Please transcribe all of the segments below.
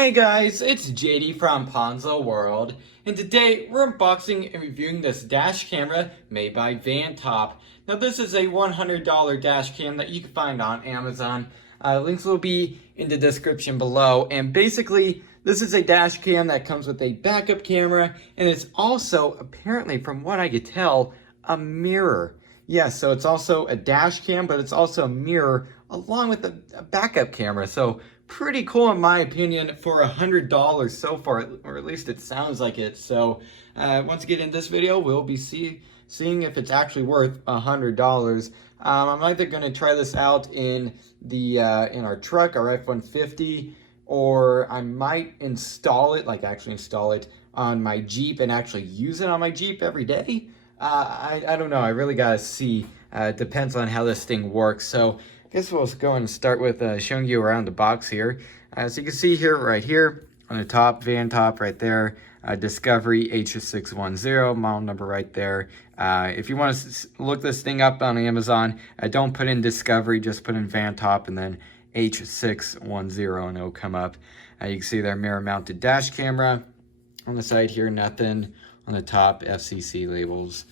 Hey guys, it's JD from Ponzo World, and today we're unboxing and reviewing this dash camera made by VanTop. Now this is a $100 dash cam that you can find on Amazon. Links will be in the description below, and basically this is a dash cam that comes with a backup camera, and it's also, apparently from what I could tell, a mirror. Yes, so it's also a dash cam, but it's also a mirror along with a backup camera. So pretty cool in my opinion for $100 so far, or at least it sounds like it. So once again in this video, we'll be seeing if it's actually worth $100. I'm either going to try this out in our truck, our F-150, or I might install it, like actually install it on my Jeep and actually use it on my Jeep every day. I don't know. I really gotta see. It depends on how this thing works. So I guess we'll go and start with showing you around the box here. So you can see here, right here on the top, VanTop right there, Discovery H610, model number right there. If you want to look this thing up on Amazon, don't put in Discovery, just put in VanTop and then H610 and it'll come up. You can see their mirror mounted dash camera. On the side here, nothing. On the top, FCC labels,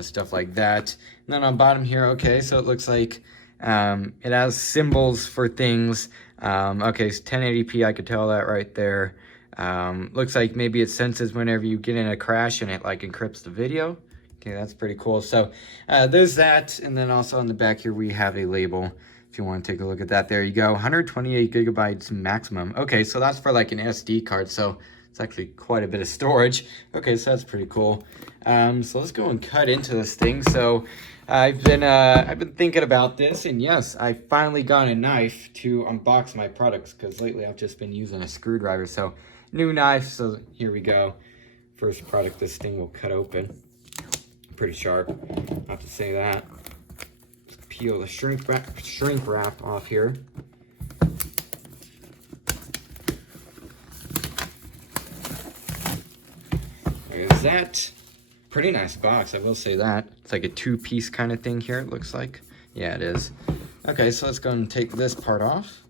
stuff like that. And then on bottom here, okay, so it looks like it has symbols for things. Okay, so 1080p, I could tell that right there. Looks like maybe it senses whenever you get in a crash and it like encrypts the video. Okay, that's pretty cool. So there's that. And then also on the back here, we have a label. If you want to take a look at that, there you go. 128 gigabytes maximum. Okay, so that's for like an SD card. So it's actually quite a bit of storage. Okay, so that's pretty cool. So let's go and cut into this thing. So I've been thinking about this, and yes, I finally got a knife to unbox my products because lately I've just been using a screwdriver. So new knife. So here we go. First product this thing will cut open. Pretty sharp. I have to say that. Let's peel the shrink wrap off here. There's that. Pretty nice box, I will say that. It's like a two-piece kind of thing here, it looks like. Yeah, it is. Okay, so let's go and take this part off.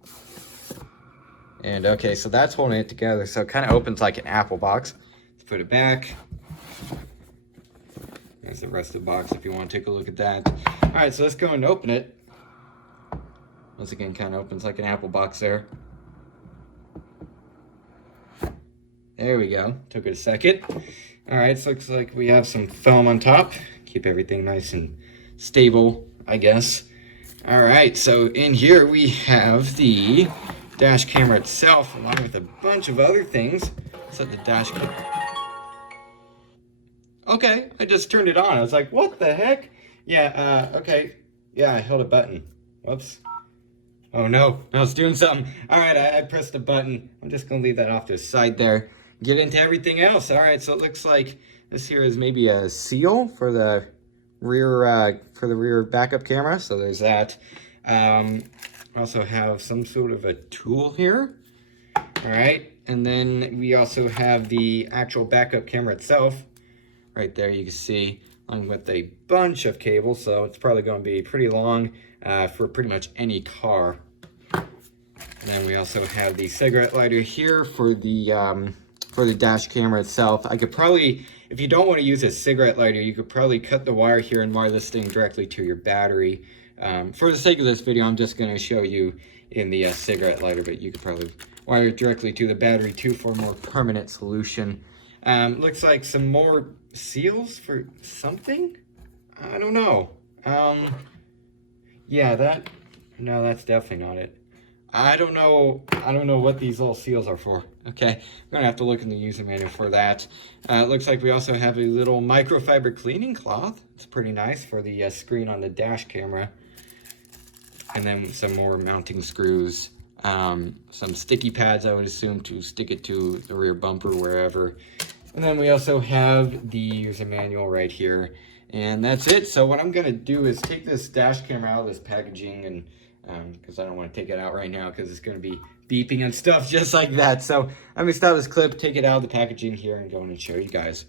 And okay, so that's holding it together. So it kind of opens like an Apple box. Let's put it back. There's the rest of the box if you want to take a look at that. All right, so let's go and open it. Once again, kind of opens like an Apple box there. There we go. Took it a second. All right, so looks like we have some foam on top. Keep everything nice and stable, I guess. All right, so in here we have the dash camera itself, along with a bunch of other things. Set the dash camera. Okay, I just turned it on. I was like, what the heck? Yeah, okay. Yeah, I held a button. Whoops. Oh no, I was doing something. All right, I pressed a button. I'm just gonna leave that off to the side there. Get into everything else. All right, so it looks like this here is maybe a seal for the rear backup camera. So there's that. Also have some sort of a tool here. All right, and then we also have the actual backup camera itself. Right there, you can see, along with a bunch of cables. So it's probably going to be pretty long for pretty much any car. And then we also have the cigarette lighter here for the dash camera itself. I could probably, if you don't want to use a cigarette lighter, you could probably cut the wire here and wire this thing directly to your battery. For the sake of this video, I'm just going to show you in the cigarette lighter, but you could probably wire it directly to the battery too for a more permanent solution. Looks like some more seals for something? I don't know. Yeah, no, that's definitely not it. I don't know what these little seals are for. Okay, I'm gonna have to look in the user manual for that. It looks like we also have a little microfiber cleaning cloth. It's pretty nice for the screen on the dash camera. And then some more mounting screws. Some sticky pads, I would assume, to stick it to the rear bumper, wherever. And then we also have the user manual right here. And that's it. So what I'm gonna do is take this dash camera out of this packaging, and because I don't want to take it out right now because it's going to be beeping and stuff just like that. So I'm going to stop this clip, take it out of the packaging here, and go in and show you guys.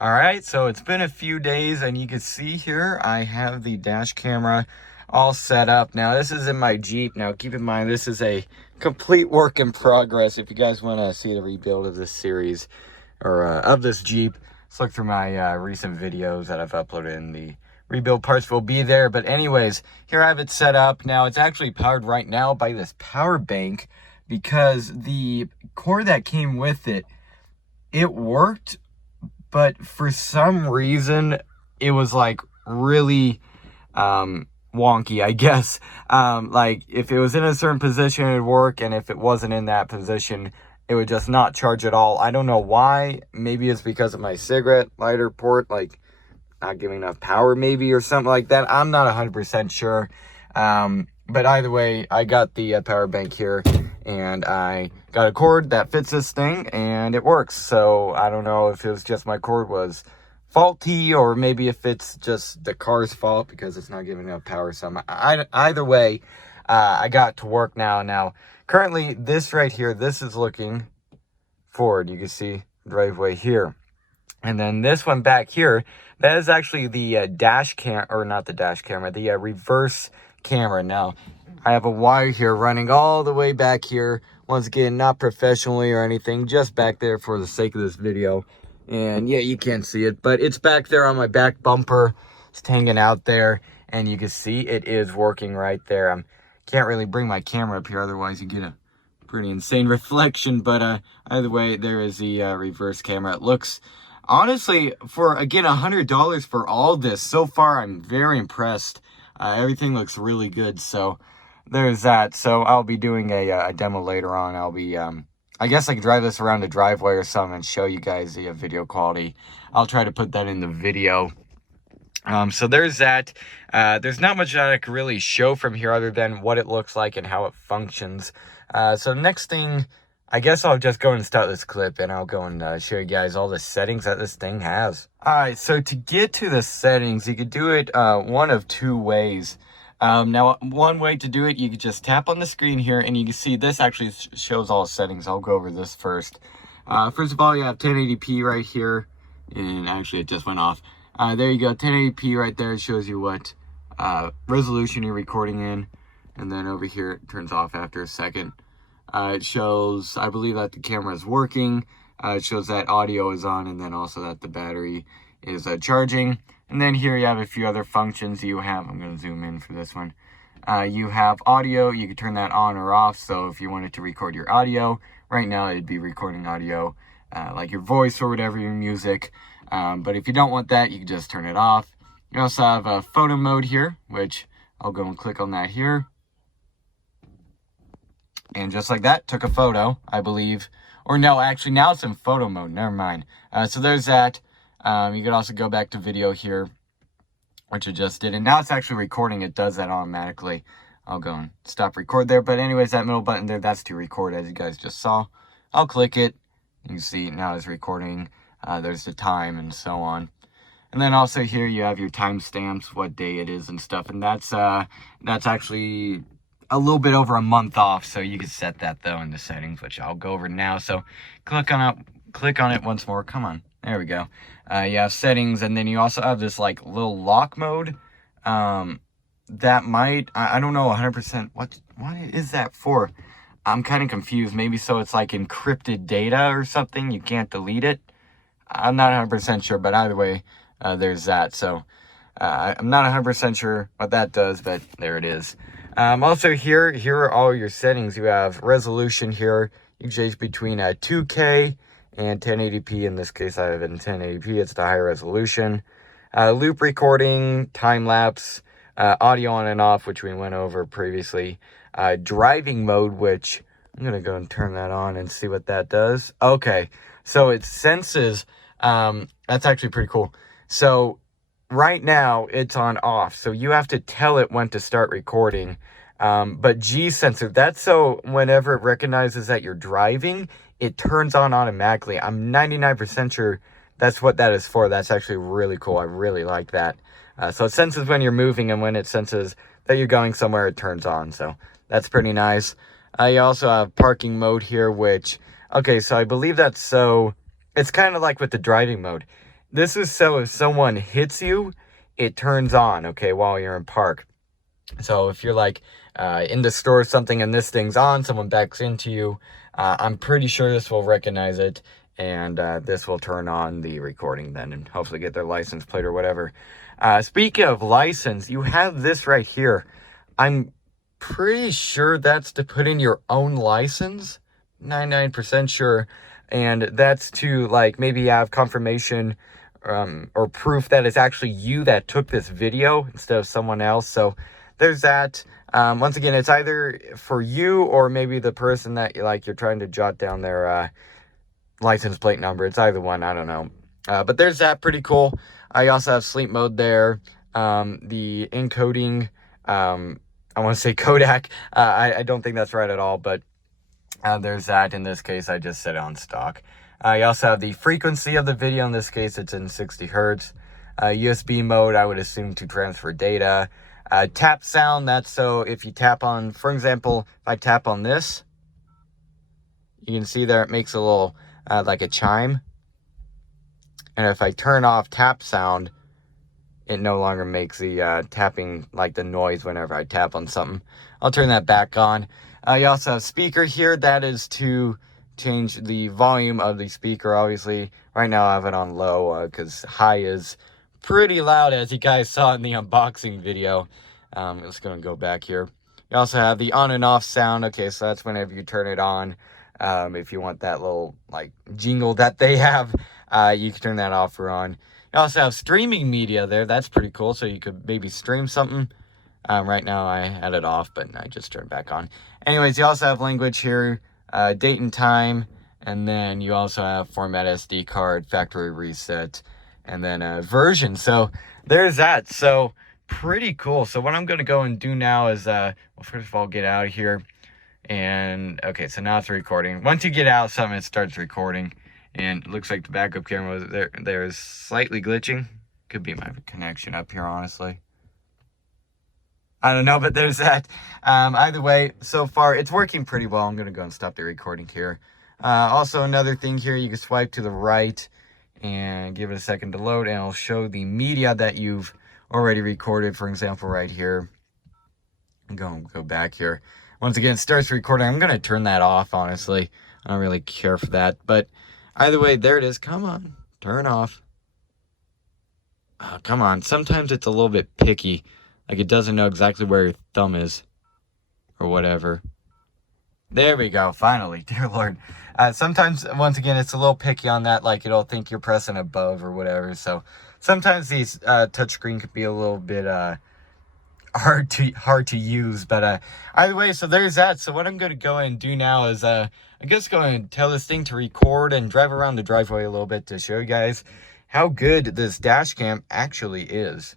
All right, so it's been a few days, and you can see here I have the dash camera all set up. Now this is in my Jeep. Now keep in mind this is a complete work in progress. If you guys want to see the rebuild of this series, or of this Jeep, let's look through my recent videos that I've uploaded, and the rebuild parts will be there. But anyways, here I have it set up. Now, it's actually powered right now by this power bank, because the cord that came with it, it worked, but for some reason, it was like really wonky, I guess. Like if it was in a certain position, it'd work, and if it wasn't in that position, it would just not charge at all. I don't know why. Maybe it's because of my cigarette lighter port, like not giving enough power maybe, or something like that. I'm not 100% sure. But either way, I got the power bank here, and I got a cord that fits this thing, and it works. So I don't know if it was just my cord was faulty, or maybe if it's just the car's fault because it's not giving enough power. So either way, I got to work now. Now, currently, this right here, this is looking forward. You can see the driveway here. And then this one back here, that is actually the dash cam, or not the dash camera, the reverse camera. Now, I have a wire here running all the way back here. Once again, not professionally or anything, just back there for the sake of this video. And yeah, you can't see it, but it's back there on my back bumper. It's hanging out there, and you can see it is working right there. I can't really bring my camera up here, otherwise you get a pretty insane reflection. But either way, there is the reverse camera. It looks, honestly, for again $100 for all this, so far I'm very impressed. Everything looks really good, so there's that. So I'll be doing a demo later on. I'll be I guess I could drive this around the driveway or something and show you guys the video quality. I'll try to put that in the video. So there's that. There's not much that I could really show from here other than what it looks like and how it functions. So next thing, I guess I'll just go and start this clip, and I'll go and show you guys all the settings that this thing has. Alright, so to get to the settings, you could do it one of two ways. Now, one way to do it, you could just tap on the screen here, and you can see this actually shows all the settings. I'll go over this first. First of all, you have 1080p right here, and actually it just went off. There you go, 1080p right there. It shows you what resolution you're recording in, and then over here it turns off after a second. It shows, I believe, that the camera is working. It shows that audio is on, and then also that the battery is charging. And then here you have a few other functions you have. I'm going to zoom in for this one. You have audio. You can turn that on or off. So if you wanted to record your audio, right now it'd be recording audio, like your voice or whatever, your music. But if you don't want that, you can just turn it off. You also have a photo mode here, which I'll go and click on that here. And just like that, took a photo, I believe. Or no, actually now it's in photo mode. Never mind. So there's that. You could also go back to video here, which I just did. And now it's actually recording. It does that automatically. I'll go and stop record there. But anyways, that middle button there, that's to record, as you guys just saw. I'll click it. You can see now it's recording. There's the time and so on. And then also here you have your timestamps, what day it is and stuff. And that's actually a little bit over a month off. So you can set that though in the settings, which I'll go over now. So click on it once more. Come on. There we go. You have settings, and then you also have this like little lock mode. That might, I don't know 100% what is that for. I'm kind of confused. Maybe so it's like encrypted data or something. You can't delete it. I'm not 100% sure, but either way, there's that. So I'm not 100% sure what that does, but there it is. Also here are all your settings. You have resolution here. You can change between 2K and 1080p. In this case, I have it in 1080p. It's the higher resolution. Loop recording, time lapse, audio on and off, which we went over previously. Driving mode, which I'm going to go and turn that on and see what that does. Okay, so it senses, that's actually pretty cool. So right now it's on off, so you have to tell it when to start recording. But G sensor, that's so whenever it recognizes that you're driving, it turns on automatically. I'm 99% sure that's what that is for. That's actually really cool. I really like that. So it senses when you're moving, and when it senses that you're going somewhere, it turns on. So that's pretty nice. You also have parking mode here, which, okay, so I believe that's so, it's kind of like with the driving mode. This is so if someone hits you, it turns on, okay, while you're in park. So if you're like in the store or something and this thing's on, someone backs into you, I'm pretty sure this will recognize it, and this will turn on the recording then and hopefully get their license plate or whatever. Speaking of license, you have this right here. I'm pretty sure that's to put in your own license. 99% sure. And that's to like maybe have confirmation or proof that it's actually you that took this video instead of someone else. So there's that. Once again, it's either for you or maybe the person that you're trying to jot down their license plate number. It's either one, I don't know. But there's that, pretty cool. I also have sleep mode there. The encoding, I want to say Kodak. I don't think that's right at all, but there's that. In this case, I just set it on stock. You also have the frequency of the video. In this case, it's in 60 hertz. USB mode, I would assume to transfer data. Tap sound, that's so if you tap on, for example, if I tap on this, you can see there it makes a little, like a chime. And if I turn off tap sound, it no longer makes the tapping, like the noise whenever I tap on something. I'll turn that back on. You also have speaker here. That is to change the volume of the speaker, obviously. Right now I have it on low because high is pretty loud, as you guys saw in the unboxing video. I'm just going to go back here. You also have the on and off sound. Okay, so that's whenever you turn it on. If you want that little like jingle that they have, you can turn that off or on. You also have streaming media there. That's pretty cool. So you could maybe stream something. Right now I had it off, but I just turned it back on. Anyways, you also have language here, date and time, and then you also have format SD card, factory reset, and then version. So there's that. So pretty cool. So what I'm going to go and do now is, well, first of all, get out of here. And okay, so now it's recording. Once you get out something, it starts recording. And it looks like the backup camera was there is slightly glitching. Could be my connection up here, honestly. I don't know, but there's that. Either way, so far, it's working pretty well. I'm going to go and stop the recording here. Also, another thing here, you can swipe to the right and give it a second to load, and it'll show the media that you've already recorded, for example, right here. I'm going to go back here. Once again, it starts recording. I'm going to turn that off, honestly. I don't really care for that, but either way, there it is. Come on, turn off. Oh, come on. Sometimes it's a little bit picky. Like it doesn't know exactly where your thumb is. Or whatever. There we go. Finally. Dear Lord. Sometimes, once again, it's a little picky on that. Like it'll think you're pressing above or whatever. So sometimes these touchscreen could be a little bit hard to use. But either way, so there's that. So what I'm going to go and do now is I guess go and tell this thing to record and drive around the driveway a little bit to show you guys how good this dash cam actually is.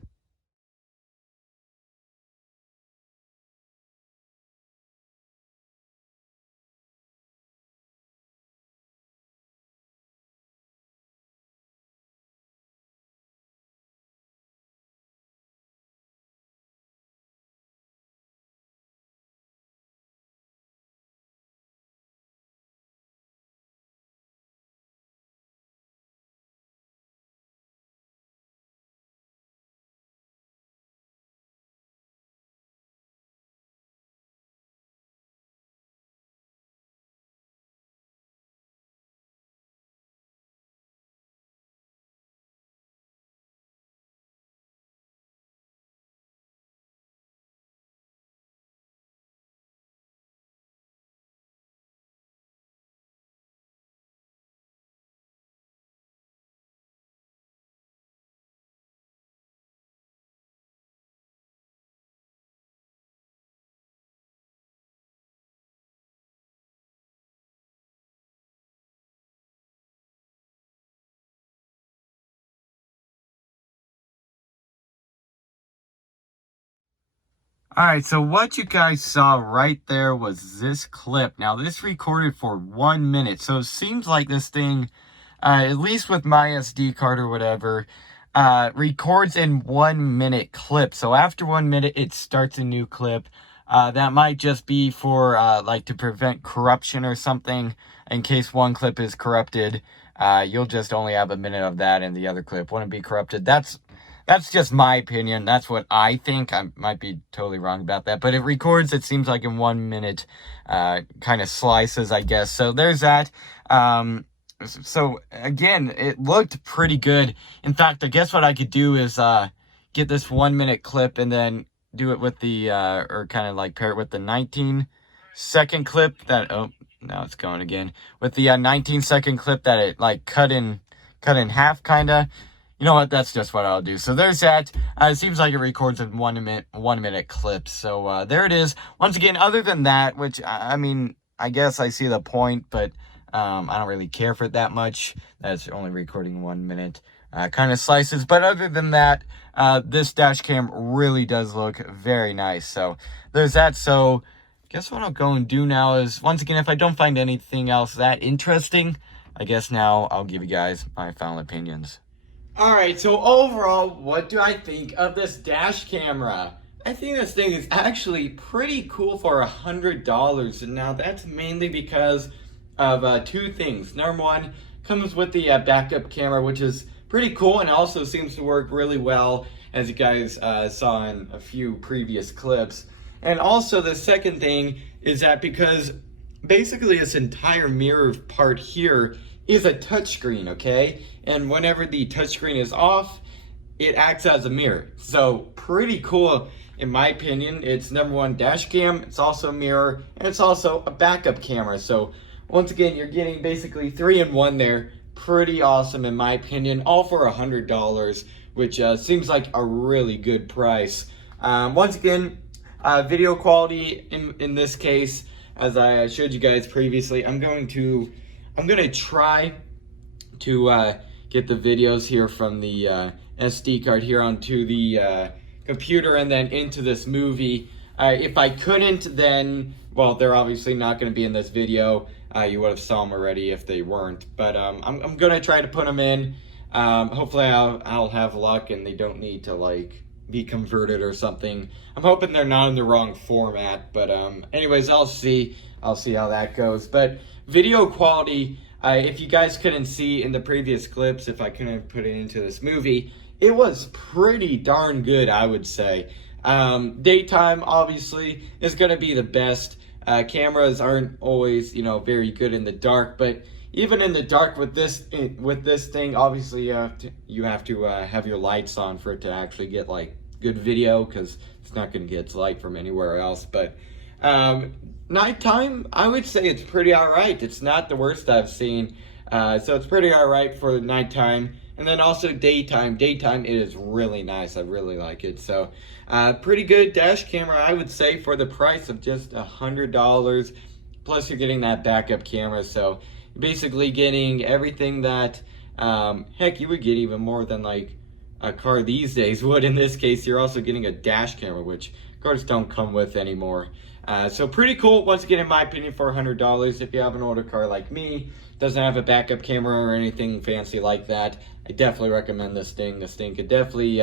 Alright, so what you guys saw right there was this clip. Now, this recorded for 1 minute, so it seems like this thing, at least with my SD card or whatever, records in 1 minute clip. So after 1 minute, it starts a new clip. That might just be for, like, to prevent corruption or something. In case one clip is corrupted, you'll just only have a minute of that and the other clip wouldn't be corrupted. That's That's just my opinion. That's what I think. I might be totally wrong about that. But it records, it seems like, in 1 minute kind of slices, I guess. So there's that. So again, it looked pretty good. In fact, I guess what I could do is get this 1 minute clip and then do it with the, or kind of like pair it with the 19-second clip that, oh, now it's going again. With the 19-second clip that it like cut in half, kind of. You know what? That's just what I'll do. So there's that. It seems like it records in 1 minute clips. So there it is. Once again, other than that, which I mean, I guess I see the point, but I don't really care for it that much. That's only recording 1 minute kind of slices. But other than that, this dash cam really does look very nice. So there's that. So guess what I'll go and do now is, once again, if I don't find anything else that interesting, I guess now I'll give you guys my final opinions. Alright, so overall, what do I think of this dash camera? I think this thing is actually pretty cool for $100, and now that's mainly because of two things. Number one, comes with the backup camera, which is pretty cool and also seems to work really well, as you guys saw in a few previous clips. And also the second thing is that because basically this entire mirror part here is a touchscreen, okay? And whenever the touchscreen is off, it acts as a mirror. So pretty cool in my opinion. It's number one, dash cam, it's also a mirror, and it's also a backup camera. So once again, you're getting basically 3-in-1 there. Pretty awesome in my opinion, all for $100, which seems like a really good price. Once again, video quality in this case, as I showed you guys previously, I'm gonna try to get the videos here from the SD card here onto the computer and then into this movie. If I couldn't, then, well, they're obviously not going to be in this video. You would have saw them already if they weren't. But I'm going to try to put them in. Hopefully I'll have luck and they don't need to, like, be converted or something. I'm hoping they're not in the wrong format. But anyways, I'll see how that goes. But video quality, if you guys couldn't see in the previous clips, if I couldn't put it into this movie, it was pretty darn good, I would say. Daytime, obviously, is going to be the best. Cameras aren't always, very good in the dark, but even in the dark with this thing, obviously you have to have your lights on for it to actually get like good video, because it's not going to get light from anywhere else. But nighttime, I would say it's pretty alright. It's not the worst I've seen, so it's pretty alright for nighttime. And then also daytime. Daytime, it is really nice. I really like it. So pretty good dash camera, I would say, for the price of just $100. Plus you're getting that backup camera, so basically getting everything that heck, you would get even more than like a car these days would. In this case, you're also getting a dash camera, which cars don't come with anymore. So pretty cool, once again, in my opinion, for $100. If you have an older car like me, doesn't have a backup camera or anything fancy like that, I definitely recommend this thing. This thing could definitely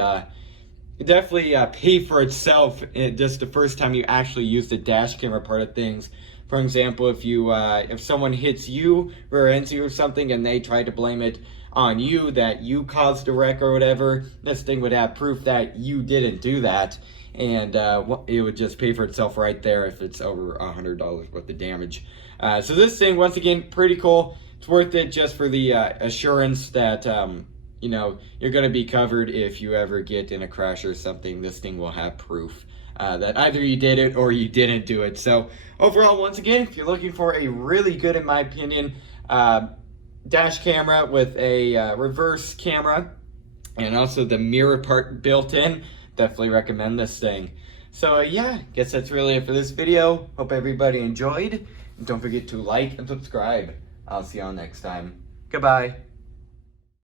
pay for itself just the first time you actually use the dash camera part of things. For example, if someone hits you, rear ends you or something, and they try to blame it on you, that you caused the wreck or whatever, this thing would have proof that you didn't do that, and it would just pay for itself right there if it's over $100 worth of damage. So this thing, once again, pretty cool. It's worth it just for the assurance that you're going to be covered if you ever get in a crash or something. This thing will have proof that either you did it or you didn't do it. So overall, once again, if you're looking for a really good, in my opinion, dash camera with a reverse camera and also the mirror part built in, definitely recommend this thing. So yeah, guess that's really it for this video. Hope everybody enjoyed. And don't forget to like and subscribe. I'll see y'all next time. Goodbye.